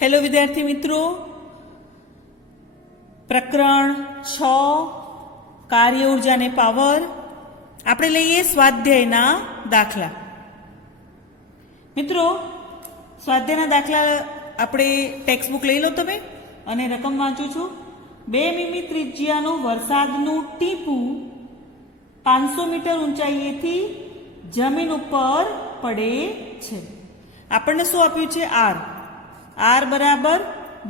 Hello વિદ્યાર્થી મિત્રો, પ્રકરણ 6 કાર્ય ઉર્જા અને પાવર. આપણે લઈએ સ્વાધ્યાયના દાખલા. મિત્રો, સ્વાધ્યાયના દાખલા આપણે ટેક્સ્ટ બુક લઈ લો તમે અને રકમ વાંચું છું. 2 મીમી ત્રિજ્યાનું વરસાદનું ટીપું 500 મીટર ઊંચાઈએથી જમીન ઉપર પડે છે. આપણને શું આપ્યું છે? આર બરાબર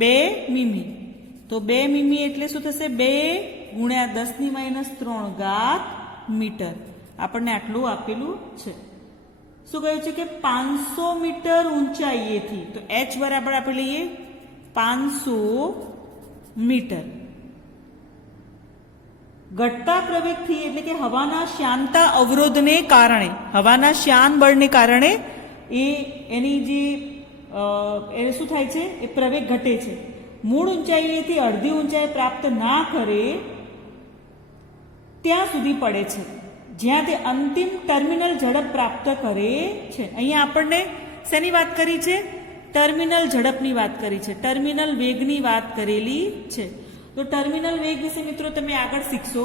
2 મીમી. તો 2 મીમી એટલે શું થશે? 2 ગુણ્યા 10⁻³ મીટર. આપણને આટલું આપેલું છે. શું કહ્યું છે કે 500 મીટર ઊંચાઈએથી. તો h બરાબર આપણે લઈએ 500 મીટર. ઘટતા પ્રવેગથી એટલે કે હવાના શ્યાનતા અવરોધને કારણે, હવાના શ્યાન બળને કારણે એની જે એ શું થાય છે? એ પ્રવેગ ઘટે છે. મૂળ ઊંચાઈએથી અડધી ઊંચાઈ પ્રાપ્ત ના કરે ત્યાં સુધી પડે છે, જ્યાં તે અંતિમ ટર્મિનલ ઝડપ પ્રાપ્ત કરે છે. અહીંયા આપણને શેની વાત કરી છે? ટર્મિનલ ઝડપની વાત કરી છે, ટર્મિનલ વેગની વાત કરેલી છે. તો ટર્મિનલ વેગ વિશે મિત્રો તમે આગળ શીખશો.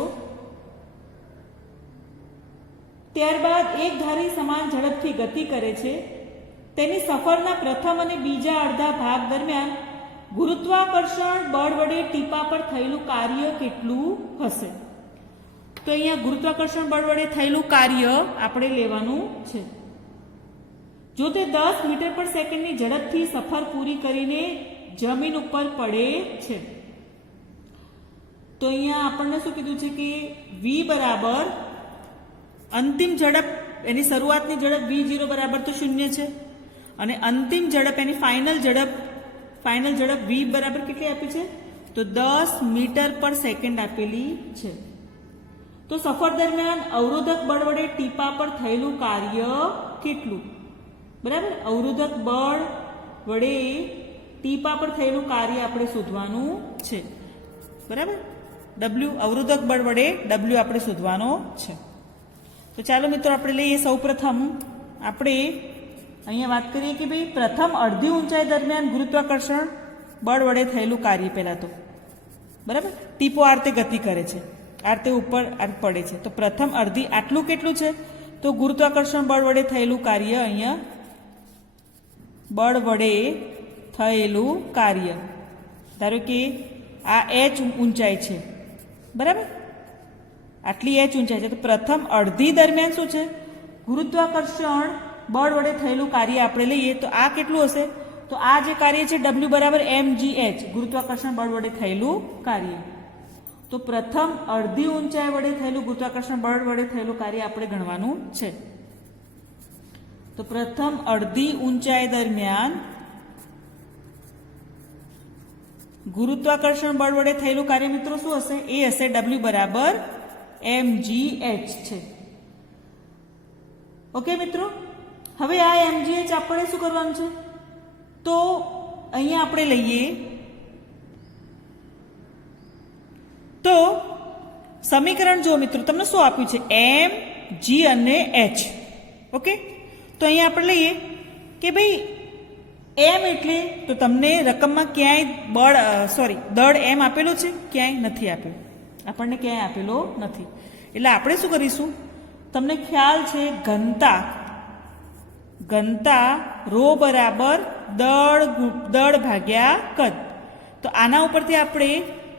ત્યારબાદ એક ધારી સમાન ઝડપથી ગતિ કરે છે. તેની સફરના પ્રથમ અને બીજા અડધા ભાગ દરમિયાન ગુરુત્વાકર્ષણ બળ વડે ટીપા પર થયેલું કાર્ય કેટલું હશે? તો અહીંયા ગુરુત્વાકર્ષણ બળ વડે થયેલું કાર્ય આપણે લેવાનું છે. જો તે 10 મીટર પર સેકન્ડની ઝડપથી સફર પૂરી કરીને જમીન ઉપર પડે છે, તો અહીંયા આપણને શું કીધું છે કે v બરાબર અંતિમ ઝડપ, એની શરૂઆતની ઝડપ v0 બરાબર તો 0 છે, અને અંતિમ ઝડપ એની ફાઇનલ ઝડપ v બરાબર કેટલી આપી છે? તો 10 મીટર પર સેકન્ડ આપેલી છે. તો સફર દરમિયાન અવરોધક બળ વડે ટીપા પર થયેલું કાર્ય કેટલું? બરાબર, અવરોધક બળ વડે ટીપા પર થયેલું કાર્ય આપણે શોધવાનું છે. બરાબર, W અવરોધક બળ વડે W આપણે શોધવાનો છે. તો ચાલો મિત્રો આપણે લઈએ. સૌ પ્રથમ આપણે અહીંયા વાત કરીએ કે ભાઈ પ્રથમ અડધી ઊંચાઈ દરમિયાન ગુરુત્વાકર્ષણ બળ વડે થયેલું કાર્ય. પહેલા તો બરાબર, ટીપો આ રીતે ગતિ કરે છે, આ રીતે ઉપર પડે છે. તો પ્રથમ અડધી આટલું કેટલું છે? તો ગુરુત્વાકર્ષણ બળ વડે થયેલું કાર્ય. અહીંયા બળ વડે થયેલું કાર્ય, ધારો કે આ h ઊંચાઈ છે, બરાબર, આટલી h ઊંચાઈ છે. તો પ્રથમ અડધી દરમિયાન શું છે? ગુરુત્વાકર્ષણ બળ વડે થયેલું કાર્ય આપણે લઈએ તો આ કેટલું હશે? તો આ જે કાર્ય છે W બરાબર mgh, ગુરુત્વાકર્ષણ બળ વડે થયેલું કાર્ય. તો પ્રથમ અડધી ઊંચાઈ વડે થયેલું ગુરુત્વાકર્ષણ બળ વડે થયેલું કાર્ય આપણે ગણવાનું છે. તો પ્રથમ અડધી ઊંચાઈ દરમિયાન ગુરુત્વાકર્ષણ બળ વડે થયેલું કાર્ય મિત્રો શું હશે? એ હશે W બરાબર mgh છે. ઓકે મિત્રો, હવે આ mgh આપણે શું કરવાનું છે? તો અહીંયા આપણે લઈએ તો સમીકરણ જો મિત્રો તમને શું આપ્યું છે? m, g અને h. ઓકે, તો અહીંયા આપણે લઈએ કે ભાઈ m એટલે તો તમને રકમમાં ક્યાંય દળ m આપેલો છે? ક્યાંય નથી આપેલો, આપણને ક્યાંય આપેલો નથી. એટલે આપણે શું કરીશું? તમને ખ્યાલ છે ઘનતા રો બરાબર દળ ભાગ્યા કદ. તો આના ઉપરથી આપણે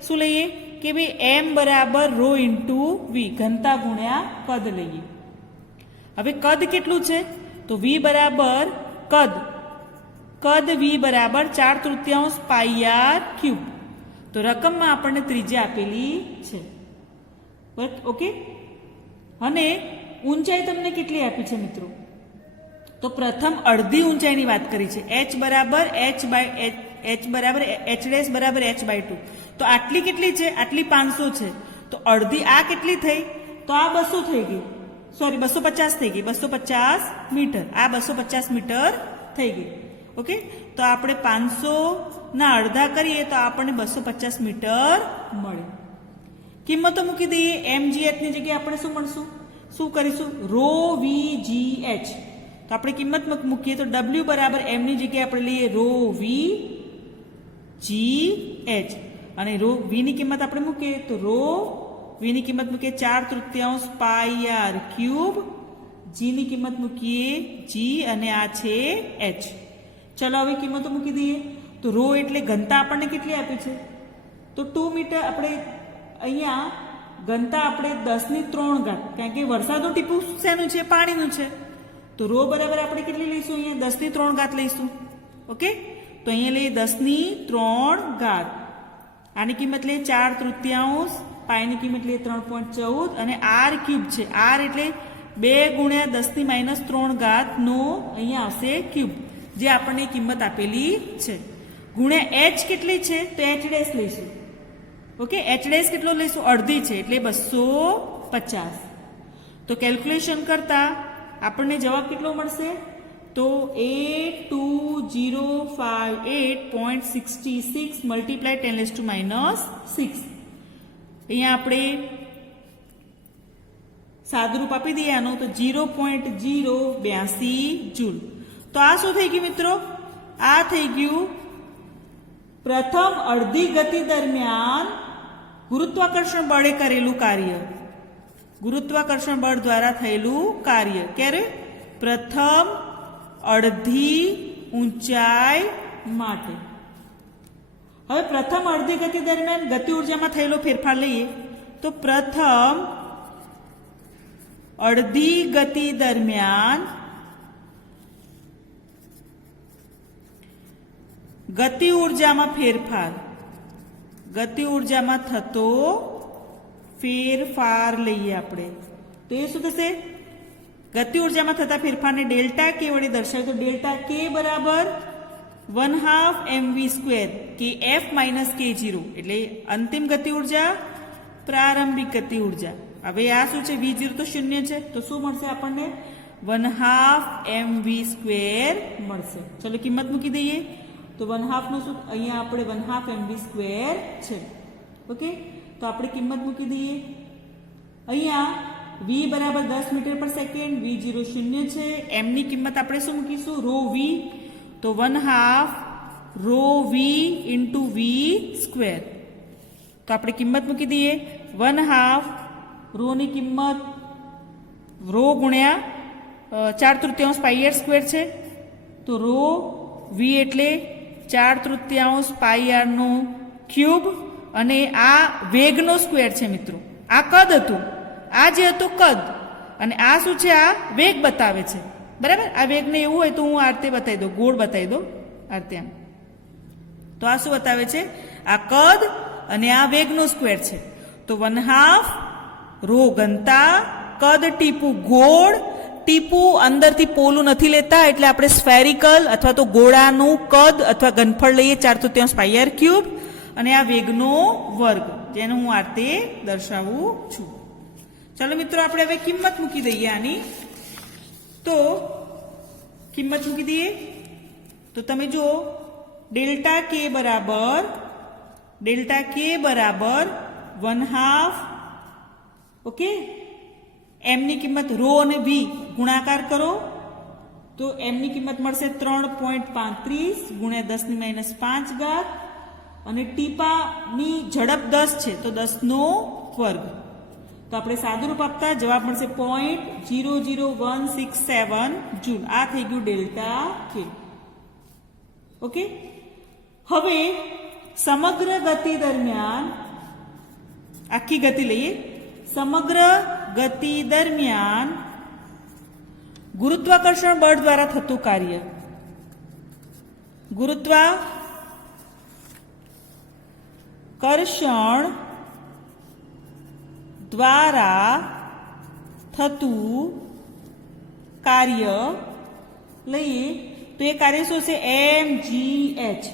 શું લઈએ કે ભાઈ m બરાબર રો ઇન્ટુ v, ઘનતા ગુણ્યા કદ લઈએ. હવે કદ કેટલું છે? તો v બરાબર કદ v બરાબર 4/3 πr³. તો રકમમાં આપણને ત્રિજ્યા આપેલી છે. ઓકે, અને ઊંચાઈ તમને કેટલી આપી છે મિત્રો? તો પ્રથમ અડધી ઊંચાઈની વાત કરી છે. h બરાબર h/2. તો આટલી કેટલી છે? આટલી 500 છે. તો અડધી આ કેટલી થઈ? તો આ 200 થઈ ગઈ, 250 થઈ ગઈ, 250 મીટર. આ 250 મીટર થઈ ગઈ. ઓકે, તો આપણે 500 અડધા કરીએ તો આપણને 250 મીટર મળે. કિંમતો મૂકી દઈએ. mgh ની જગ્યાએ આપણે શું મળશું? શું કરીશું? રો vgh. તો આપણે કિંમત મૂકીએ તો W બરાબર m ની જગ્યાએ આપણે લઈએ રો v જી એચ અને રો વી ની કિંમત આપણે મૂકીએ તો રો વી ની કિંમત મૂકીએ 4/3 પાઈ આર ક્યુબ, જી ની કિંમત મૂકીએ જી અને આ છે એચ. ચલો હવે કિંમતો મૂકી દઈએ. તો રો એટલે ઘનતા આપણને કેટલી આપી છે? તો 2 મીટર. આપણે અહીંયા ઘનતા આપણે 10⁻³ કારણ કે વરસાદનું ટીપું શેનું છે? પાણીનું છે. તો રો બરાબર આપણે કેટલી લઈશું? અહીંયા 10⁻³ લઈશું. ઓકે, તો અહીંયા લઈએ 10⁻³ આની કિંમત લઈએ 4/3, પાઈની કિંમત લઈએ 3.14 અને આર ક્યુબ છે. આર એટલે 2 × 10⁻³ નો અહીંયા આવશે ક્યુબ, જે આપણને કિંમત આપેલી છે. ગુણ્યા એચ કેટલી છે? તો એચ ડેશ લઈશું. ઓકે, એચ ડેશ કેટલો લઈશું? અડધી છે એટલે 250. તો કેલ્ક્યુલેશન કરતા આપણને જવાબ કેટલો મળશે? તો 82058.66 × 10⁻6. અહીંયા આપણે સાદુરૂપ આપી દઈએ આનું તો 0.082 જૂલ. તો આ શું થઈ ગયું મિત્રો? આ થઈ ગયું પ્રથમ અડધી ગતિ દરમિયાન ગુરુત્વાકર્ષણ બળે કરેલું કાર્ય. ગુરુત્વાકર્ષણ બળ દ્વારા થયેલું કાર્ય ક્યારે? પ્રથમ અડધી ઊંચાઈ માટે. હવે પ્રથમ અડધી ગતિ દરમિયાન ગતિ ઉર્જામાં થયેલો ફેરફાર લઈએ તો પ્રથમ અડધી ગતિ દરમિયાન ગતિ ઉર્જામાં ફેરફાર, ગતિ ઉર્જામાં થતો ફેરફાર લઈએ આપણે તો એ શું થશે? ગતિ ઉર્જામાં થતા ફેરફારને ડેલ્ટા કે વડે દર્શાવે તો ડેલ્ટા કે બરાબર 1/2 mv², કે એફ - k0 એટલે અંતિમ ગતિ ઉર્જા, પ્રારંભિક ગતિ ઉર્જા. હવે આ શું છે? v0 તો 0 છે તો શું મળશે આપણને? 1/2 mv² મળશે. ચલો કિંમત મૂકી દઈએ. તો 1/2 નું શું? અહીંયા આપણે 1/2 mv² છે. ઓકે, તો આપણે કિંમત મૂકી દઈએ. અહીંયા v બરાબર 10 મીટર પર સેકન્ડ, v0 0 છે. m ની કિંમત આપણે શું મૂકીશું? રો વી. તો 1/2 રો વી ઇન્ટુ v². તો આપણે કિંમત મૂકી દઈએ. 1/2 રો ની કિંમત રો ગુણ્યા 4/3 પાઈ આર સ્ક્વેર છે. તો રો વી એટલે 4/3 પાઈ આર નો ક્યુબ અને આ વેગનો સ્ક્વેર છે મિત્રો. આ કદ હતું, આ જે હતું કદ અને આ શું છે? આ વેગ બતાવે છે. બરાબર, આ વેગને એવું હોય તો હું આ રીતે બતાવી દઉં, ગોળ બતાવી દઉં આ રીતે આમ. તો આ શું બતાવે છે? આ કદ અને આ વેગનો સ્ક્વેર છે. તો 1/2 રો ઘનતા, કદ ટીપું ગોળ, ટીપું અંદરથી પોલું નથી લેતા એટલે આપણે સ્ફેરિકલ અથવા તો ગોળાનું કદ અથવા ઘનફળ લઈએ 4/3 પાઈ આર ક્યુબ અને આ વેગનો વર્ગ, જેને હું આ રીતે દર્શાવું છું. ચાલો મિત્રો આપણે હવે કિંમત મૂકી દઈએ આની. તો કિંમત મૂકી દઈએ તો તમે જુઓ ડેલ્ટા કે બરાબર 1/2. ઓકે, એમ ની કિંમત રો અને વી ગુણાકાર કરો તો એમ ની કિંમત મળશે 3.35 ગુણ્યા 10⁻5 અને ટીપાની ઝડપ 10 છે તો 10 નો વર્ગ. તો આપણે સાદુરૂપ આપતા જવાબ મળશે 0.00167 જૂલ. આ થઈ ગયું ડેલ્ટા કે. ઓકે, હવે સમગ્ર ગતિ દરમિયાન આખી ગતિ લઈએ. સમગ્ર ગતિ દરમિયાન ગુરુત્વાકર્ષણ બળ દ્વારા થતું કાર્ય. ગુરુત્વાકર્ષણ દ્વારા થતું કાર્ય લઈએ તો એ કાર્ય શું છે? mgh.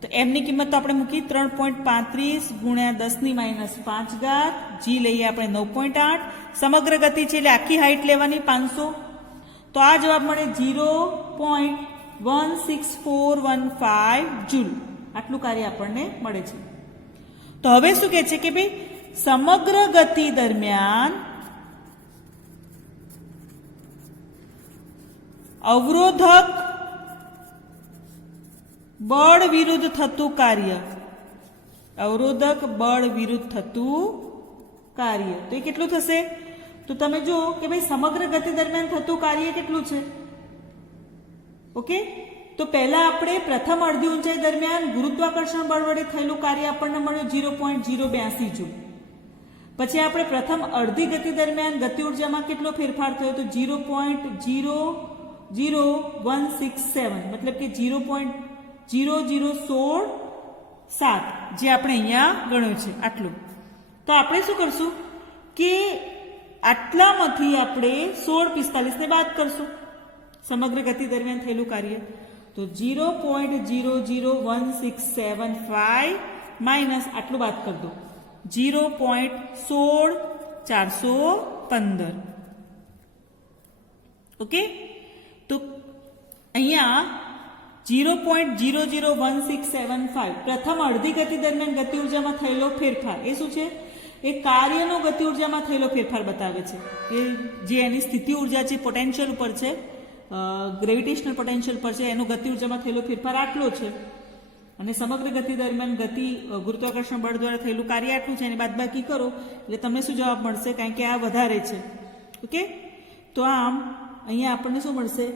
તો m ની કિંમત તો આપણે મૂકી 3.35 ગુણ્યા 10⁻5. જી લઈએ આપણે 9.8. સમગ્ર ગતિ છે એટલે આખી હાઈટ લેવાની 500. તો આ જવાબ મળે 0.16415 જૂલ. આટલું કાર્ય આપણને મળે છે. તો હવે શું કહે છે કે ભાઈ સમગ્ર ગતિ દરમિયાન અવરોધક બળ વિરુદ્ધ થતું કાર્ય, અવરોધક બળ વિરુદ્ધ થતું કાર્ય, તો એ કેટલું થશે? તો તમે જુઓ કે ભાઈ સમગ્ર ગતિ દરમિયાન થતું કાર્ય કેટલું છે. ઓકે, તો પહેલા આપણે પ્રથમ અડધી ઊંચાઈ દરમિયાન ગુરુત્વાકર્ષણ બળ વડે થયેલું કાર્ય આપણને મળ્યું 0.082 જૂલ. પછી આપણે પ્રથમ અડધી ગતિ દરમિયાન ગતિ ઉર્જામાં કેટલો ફેરફાર થયો? તો 0.00167, મતલબ કે 0.00167, જે આપણે અહીંયા ગણ્યું છે આટલું. તો આપણે શું કરશું કે આટલામાંથી આપણે 1645 ને બાદ કરશું, સમગ્ર ગતિ દરમિયાન થયેલું કાર્ય. તો 0.00167 માઇનસ આટલું બાદ કરી દો, 0.16415. ઓકે, તો અહીંયા 0.00167 પ્રથમ અડધી ગતિ દરમિયાન ગતિ ઉર્જામાં થયેલો ફેરફાર એ શું છે? એ કાર્યનો ગતિ ઉર્જામાં થયેલો ફેરફાર બતાવે છે કે જે એની સ્થિતિ ઉર્જા છે, પોટેન્શિયલ ઉપર છે, ગ્રેવિટેશનલ પોટેન્શિયલ પર છે, એનો ગતિ ઉર્જામાં થયેલો ફેરફાર આટલો છે. અને સમગ્ર ગતિ દરમિયાન ગુરુત્વાકર્ષણ બળ દ્વારા થયેલું કાર્ય આટલું છે. એની બાદબાકી કરો એટલે તમને શું જવાબ મળશે? કારણ કે આ વધારે છે. ઓકે, તો આમ અહીંયા આપણને શું મળશે?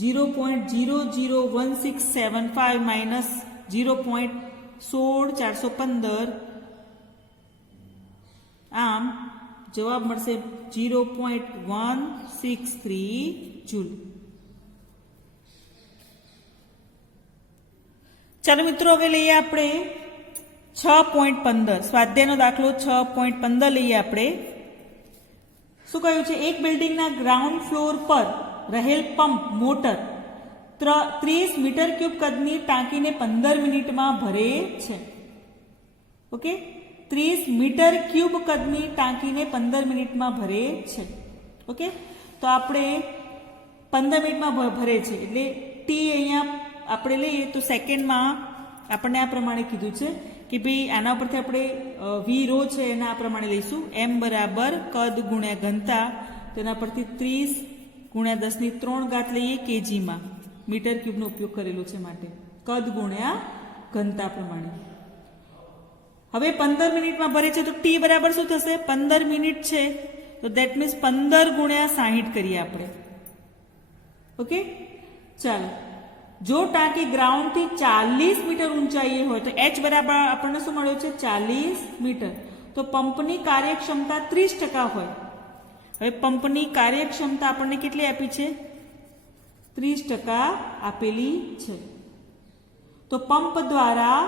0.00167 માઇનસ 0.16415, આમ જવાબ મળશે 0.163 જૂલ. ચાલો મિત્રો, હવે લઈએ આપણે 6.15 સ્વાધ્યાયનો દાખલો 6.15 લઈએ આપણે. શું કહ્યું છે? એક બિલ્ડિંગના ગ્રાઉન્ડ ફ્લોર પર રહેલ પંપ મોટર 30 મીટર ક્યુબ કદની ટાંકીને 15 મિનિટમાં ભરે છે. ઓકે, 30 મીટર ક્યુબ કદની ટાંકીને 15 મિનિટમાં ભરે છે. ઓકે, તો આપણે 15 મિનિટમાં ભરે છે એટલે ટી અહીંયા આપણે લઈએ તો સેકન્ડમાં આપણને આ પ્રમાણે કીધું છે કે ભાઈ આના પરથી આપણે વી રો છે એના આ પ્રમાણે લઈશું. એમ બરાબર કદ ગુણ્યા ઘનતા, તેના પરથી 30 ગુણ્યા 10³ લઈએ કેજીમાં, મીટર ક્યુબનો ઉપયોગ કરેલો છે માટે કદ ગુણ્યા ઘનતા પ્રમાણે. હવે 15 મિનિટમાં ભરે છે તો ટી બરાબર શું થશે? 15 મિનિટ છે તો દેટ મીન્સ 15 ગુણ્યા 60 કરીએ આપણે. ઓકે, ચાલો. જો ટાંકી ગ્રાઉન્ડથી 40 મીટર ઊંચાઈએ હોય તો એચ બરાબર આપણને શું મળ્યું છે? 40 મીટર. તો પંપની કાર્યક્ષમતા 30% હોય. હવે પંપની કાર્યક્ષમતા આપણને કેટલી આપી છે? 30% આપેલી છે. તો પંપ દ્વારા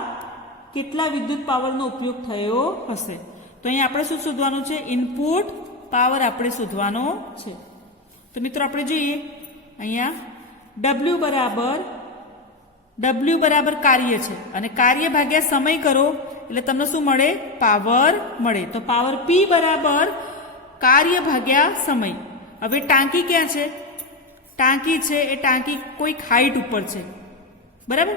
કેટલા વિદ્યુત પાવરનો ઉપયોગ થયો હશે? તો અહીંયા આપણે શું શોધવાનું છે? ઇનપુટ પાવર આપણે શોધવાનો છે. તો મિત્રો આપણે જોઈએ અહીંયા W બરાબર કાર્ય છે અને કાર્ય ભાગ્યા સમય કરો એટલે તમને શું મળે? પાવર મળે. તો પાવર P બરાબર કાર્ય ભાગ્યા સમય. હવે ટાંકી ક્યાં છે? ટાંકી છે એ ટાંકી કોઈક હાઈટ ઉપર છે, બરાબર?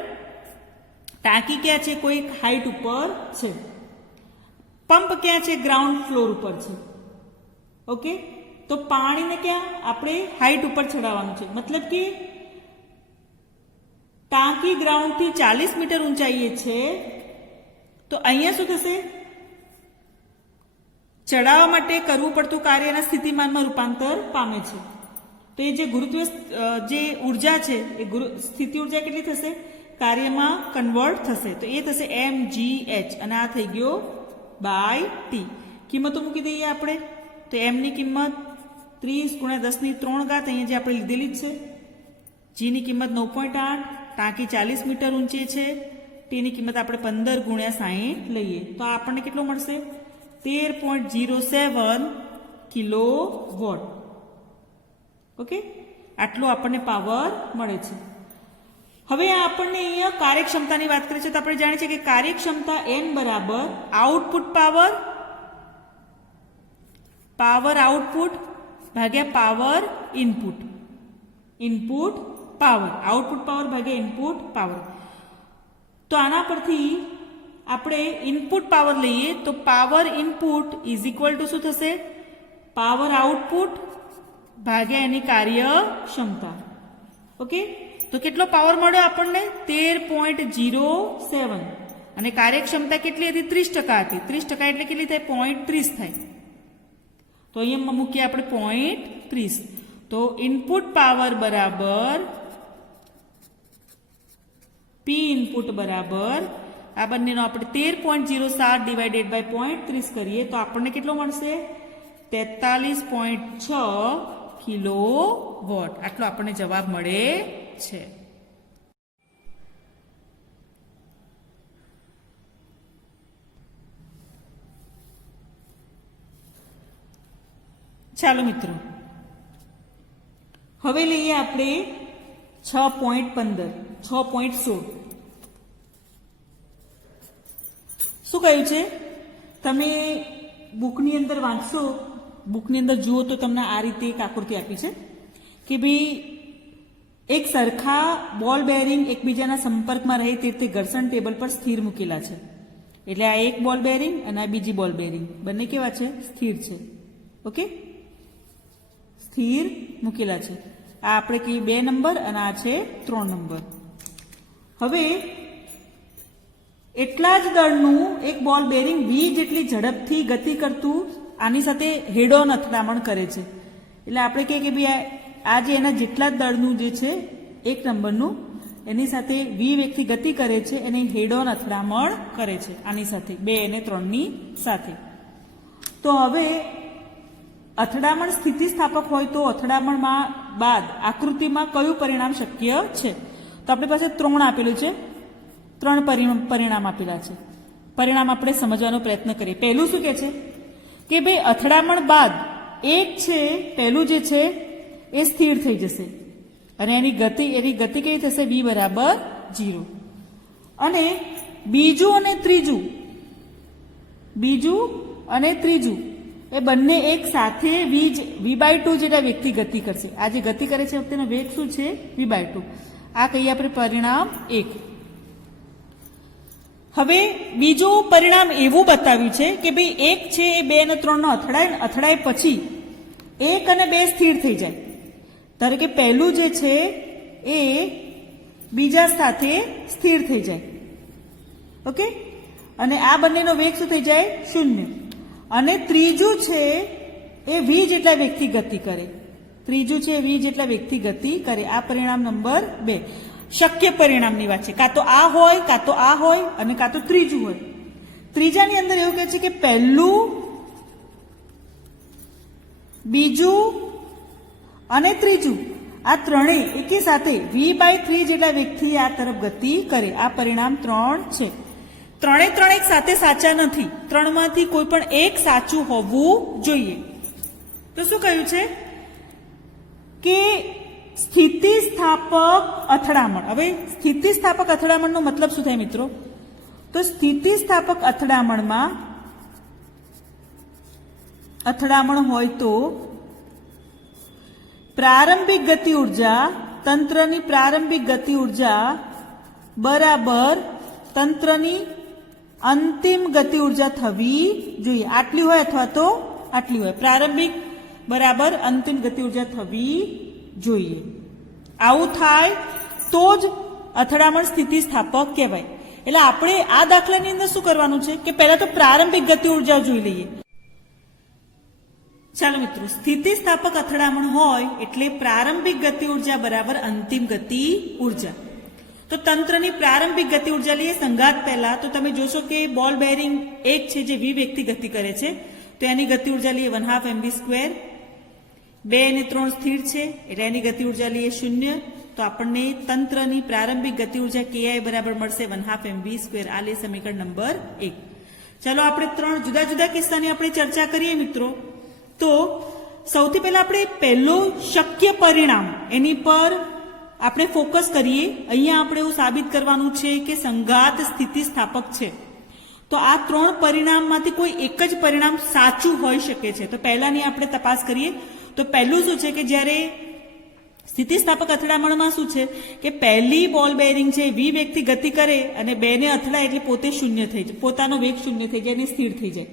ટાંકી ક્યાં છે? કોઈક હાઈટ ઉપર છે. પંપ ક્યાં છે? ગ્રાઉન્ડ ફ્લોર ઉપર છે. ઓકે, તો પાણીને ક્યાં? આપણે હાઈટ ઉપર ચડાવવાનું છે. મતલબ કે ટાંકી ગ્રાઉન્ડથી 40 મીટર ઊંચાઈએ છે તો અહીંયા શું થશે? ચડાવવા માટે કરવું પડતું કાર્યના સ્થિતિમાનમાં રૂપાંતર પામે છે. તો એ જે ગુરુત્વ જે ઉર્જા છે એ સ્થિતિ ઉર્જા કેટલી થશે? કાર્યમાં કન્વર્ટ થશે. તો એ થશે mgh અને આ થઈ ગયો બાય ટી. કિંમતો મૂકી દઈએ આપણે. તો એમની કિંમત 30 ગુણ્યા 10³ અહીંયા જે આપણે લીધેલી જ છે. જીની કિંમત 9.8, ટાંકી 40 મીટર ઊંચી છે. ટીની કિંમત આપણે 15 ગુણ્યા 60 લઈએ તો આપણને કેટલો મળશે? 13.07 કિલોવોટ. ઓકે, આટલો આપણને પાવર મળે છે. હવે આપણને અહીંયા કાર્યક્ષમતાની વાત કરીએ છીએ તો આપણે જાણીએ છીએ કે કાર્યક્ષમતા N બરાબર આઉટપુટ પાવર આઉટપુટ ભાગ્યા power input. Input power, output power ભાગ્યા ઇનપુટ પાવર. તો આના પરથી આપણે ઇનપુટ પાવર લઈએ તો power input is equal to શું થશે? પાવર આઉટપુટ ભાગ્યા એની કાર્યક્ષમતા. ઓકે, તો કેટલો પાવર મળ્યો આપણને 13.07 અને કાર્યક્ષમતા કેટલી હતી 30% હતી 30% એટલે કેટલી થાય 0.30 થાય તો અહીંયા મૂકીએ આપણે 0.30 તો ઇનપુટ પાવર બરાબર પી ઇનપુટ બરાબર આ બંનેનો આપણે 13.07 ડિવાઇડેડ બાય 0.30 કરીએ તો આપણને કેટલો મળશે 43.6 કિલોવોટ આટલો આપણને જવાબ મળે છે ચાલો મિત્રો હવે લઈએ આપણે 6.15 6.16 શું કહ્યું છે તમે બુકની અંદર વાંચશો બુકની અંદર જુઓ તો તમને આ રીતે એક આકૃતિ આપી છે કે ભાઈ એક સરખા બોલ બેરિંગ એકબીજાના સંપર્કમાં રહે તે રીતે ઘર્ષણ ટેબલ પર સ્થિર મૂકેલા છે એટલે આ એક બોલ બેરિંગ અને આ બીજી બોલ બેરિંગ બંને કેવા છે સ્થિર છે ઓકે સ્થિર મૂકેલા છે આ આપણે કહીએ 2 નંબર અને આ છે 3 નંબર હવે એટલા જ દળનું એક બોલ બેરિંગ v જેટલી ઝડપથી ગતિ કરતું આની સાથે હેડ ઓન અથડામણ કરે છે એટલે આપણે કહીએ કે ભાઈ આ જે એના જેટલા જ દળનું જે છે 1 નંબરનું એની સાથે v વેગથી ગતિ કરે છે એને હેડ ઓન અથડામણ કરે છે આની સાથે 2 અને 3 ની સાથે તો હવે અથડામણ સ્થિતિસ્થાપક હોય તો અથડામણમાં બાદ આકૃતિમાં કયું પરિણામ શક્ય છે તો આપણી પાસે 3 આપેલું છે 3 પરિણામ આપેલા છે પરિણામ આપણે સમજવાનો પ્રયત્ન કરીએ પહેલું શું કહે છે કે ભાઈ અથડામણ બાદ એક છે પહેલું જે છે એ સ્થિર થઈ જશે અને એની ગતિ કેવી થશે v બરાબર 0 અને બીજું અને ત્રીજું એ બંને એક સાથે v/2 જેટલા વેગથી ગતિ કરશે આ જે ગતિ કરે છે તેનો વેગ શું છે v/2 આ કહીએ આપણે પરિણામ 1 હવે બીજું પરિણામ એવું બતાવ્યું છે કે ભાઈ એક છે એ 2 અને 3 નો અથડાય પછી 1 અને 2 સ્થિર થઈ જાય ધારો કે પહેલું જે છે એ બીજા સાથે સ્થિર થઈ જાય ઓકે અને આ બંનેનો વેગ શું થઈ જાય 0 અને ત્રીજું છે એ v જેટલા વેગથી ગતિ કરે આ પરિણામ નંબર 2 શક્ય પરિણામની વાત છે કાં તો આ હોય અને કાં તો ત્રીજું હોય ત્રીજાની અંદર એવું કહે છે કે પહેલું બીજું અને ત્રીજું આ ત્રણેય એકી સાથે v/3 જેટલા વેગથી આ તરફ ગતિ કરે આ પરિણામ 3 છે ત્રણે એક સાથે સાચા નથી 3 માંથી કોઈ પણ એક સાચું હોવું જોઈએ તો શું કહ્યું છે કે સ્થિતિસ્થાપક અથડામણ હવે સ્થિતિસ્થાપક અથડામણનો મતલબ શું થાય મિત્રો તો સ્થિતિસ્થાપક અથડામણ હોય તો પ્રારંભિક ગતિ ઉર્જા તંત્રની પ્રારંભિક ગતિ ઉર્જા બરાબર તંત્રની અંતિમ ગતિ ઉર્જા થવી જોઈએ આટલી હોય અથવા તો આટલી હોય પ્રારંભિક બરાબર અંતિમ ગતિ ઉર્જા થવી જોઈએ આવું થાય તો જ અથડામણ સ્થિતિસ્થાપક કહેવાય એટલે આપણે આ દાખલાની અંદર શું કરવાનું છે કે પહેલા તો પ્રારંભિક ગતિ ઉર્જા જોઈ લઈએ ચાલો મિત્રો સ્થિતિસ્થાપક અથડામણ હોય એટલે પ્રારંભિક ગતિ ઉર્જા બરાબર અંતિમ ગતિ ઉર્જા તો તંત્રની પ્રારંભિક ગતિ ઉર્જા લઈએ સંઘાત પહેલા તો તમે જોશો કે બોલ બેરિંગ એક છે જે v વેગથી ગતિ કરે છે તો એની ગતિ ઉર્જા લઈએ 1/2 mv². 2 અને 3 સ્થિર છે એટલે એની ગતિ ઉર્જા લઈએ 0 તો આપણને તંત્રની પ્રારંભિક ગતિ ઉર્જા ki બરાબર મળશે 1/2 mv². આ લે સમીકરણ નંબર 1. ચાલો આપણે 3 જુદા જુદા કિસ્સાની આપણે ચર્ચા કરીએ મિત્રો તો સૌથી પહેલા આપણે પહેલું શક્ય પરિણામ એની પર આપણે ફોકસ કરીએ અહીંયા આપણે એવું સાબિત કરવાનું છે કે સંઘાત સ્થિતિસ્થાપક છે તો આ 3 પરિણામમાંથી કોઈ એક જ પરિણામ સાચું હોઈ શકે છે તો પહેલાની આપણે તપાસ કરીએ તો પહેલું શું છે કે જ્યારે સ્થિતિસ્થાપક અથડામણમાં શું છે કે પહેલી બોલ બેરિંગ છે v વેગથી ગતિ કરે અને 2 ને અથડાય એટલે પોતે 0 થઈ જાય પોતાનો વેગ 0 થઈ જાય અને સ્થિર થઈ જાય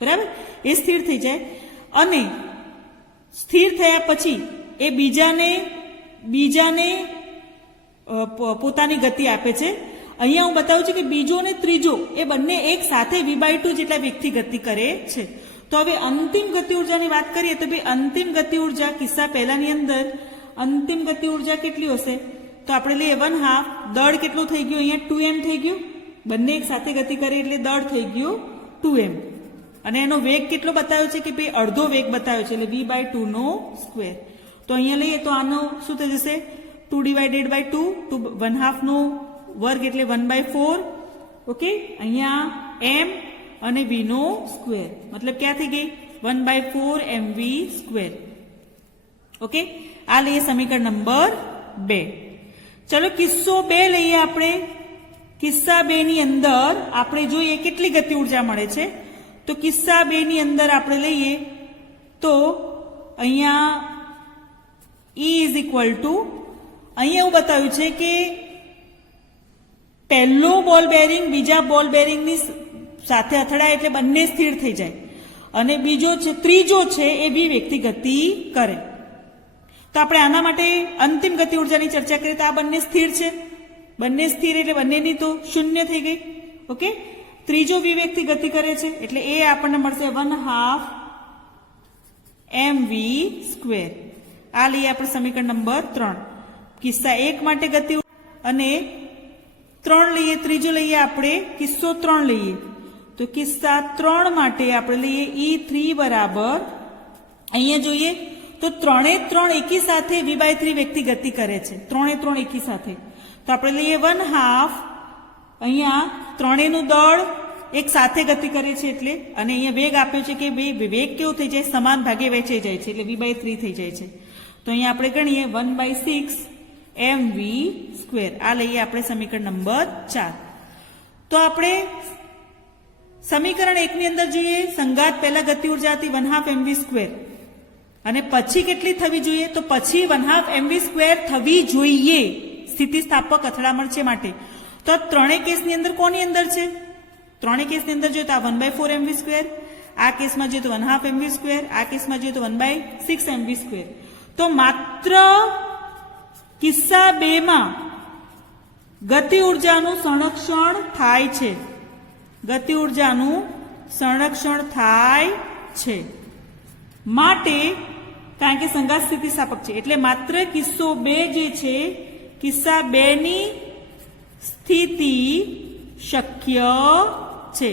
બરાબર એ સ્થિર થઈ જાય અને સ્થિર થયા પછી એ બીજાને પોતાની ગતિ આપે છે. અહીંયા હું બતાવું છું કે બીજો અને ત્રીજો એ બંને એક સાથે v/2 જેટલા વેગથી ગતિ કરે છે. તો હવે અંતિમ ગતિ ઉર્જાની વાત કરીએ તો ભાઈ અંતિમ ગતિ ઉર્જા કિસ્સા પહેલાની અંદર અંતિમ ગતિ ઉર્જા કેટલી હશે? તો આપણે લઈએ 1/2. દળ કેટલું થઈ ગયું? અહીંયા 2m થઈ ગયું. બંને એક સાથે ગતિ કરે એટલે દળ થઈ ગયું 2m. અને એનો વેગ કેટલો બતાવ્યો છે કે ભાઈ અડધો વેગ બતાવ્યો છે એટલે v/2 નો સ્ક્વેર. તો અહીંયા લઈએ તો આનો શું થઈ જશે? 2/2 1/2 નો વર્ગ એટલે 1/4. ઓકે, અહીંયા m અને v નો સ્ક્વેર મતલબ ક્યાં થઈ ગઈ? 1/4 mv સ્ક્વેર. ઓકે, આ લઈએ સમીકરણ નંબર 2. ચલો કિસ્સો 2 લઈએ આપણે. કિસ્સા 2 ની અંદર આપણે જોઈએ કેટલી ગતિ ઉર્જા મળે છે. તો કિસ્સા 2 ની અંદર આપણે લઈએ તો અહીંયા E ઇઝ ઇક્વલ ટુ અહીંયા એવું બતાવ્યું છે કે પહેલો બોલ બેરિંગ બીજા બોલ બેરિંગની સાથે અથડાય એટલે બંને સ્થિર થઈ જાય અને ત્રીજો છે એ બી વેગથી ગતિ કરે. તો આપણે આના માટે અંતિમ ગતિ ઉર્જાની ચર્ચા કરીએ તો આ બંને સ્થિર છે. બંને સ્થિર એટલે બંનેની તો શૂન્ય થઈ ગઈ. ઓકે, ત્રીજો વિવેકથી ગતિ કરે છે એટલે એ આપણને મળશે 1/2 mv સ્ક્વેર. આ લઈએ આપણે સમીકરણ નંબર 3. કિસ્સા 1 માટે ગતિ અને 3 લઈએ. ત્રીજો લઈએ આપણે કિસ્સો 3 લઈએ તો કિસ્સા 3 માટે આપણે લઈએ E3 બરાબર અહીંયા જોઈએ તો 3 એકી સાથે v/3 વેગથી ગતિ કરે છે. 3 એકી સાથે તો આપણે લઈએ 1/2 અહીંયા 3 નું દળ એક સાથે ગતિ કરે છે એટલે અને અહીંયા વેગ આપ્યો છે કે વેગ કેવું થઈ જાય? સમાન ભાગે વહેંચાઈ જાય છે એટલે v/3 થઈ જાય છે. તો અહીંયા આપણે ગણીએ 1/6 mv સ્ક્વેર. આ લઈએ આપણે સમીકરણ નંબર 4. તો આપણે સમીકરણ 1 ની અંદર જોઈએ સંગાત પહેલા ગતિ ઉર્જા હતી 1/2 mv સ્ક્વેર અને પછી કેટલી થવી જોઈએ? તો પછી 1/2 mv સ્ક્વેર થવી જોઈએ સ્થિતિસ્થાપક અથડામણ છે માટે. તો ત્રણેય કેસની અંદર કોની અંદર છે? ત્રણેય કેસની અંદર જોઈએ તો આ 1/4 mv સ્ક્વેર, આ કેસમાં જોઈએ તો 1/2 mv સ્ક્વેર, આ કેસમાં જોઈએ તો 1/6 mv સ્ક્વેર. તો માત્ર કિસ્સા 2 માં ગતિ ઉર્જાનું સંરક્ષણ થાય છે. ગતિ ઉર્જાનું સંરક્ષણ થાય છે માટે કારણ કે સંગાત સ્થિતિસ્થાપક છે એટલે માત્ર કિસ્સો 2 જે છે કિસ્સા 2 ની સ્થિતિ શક્ય છે.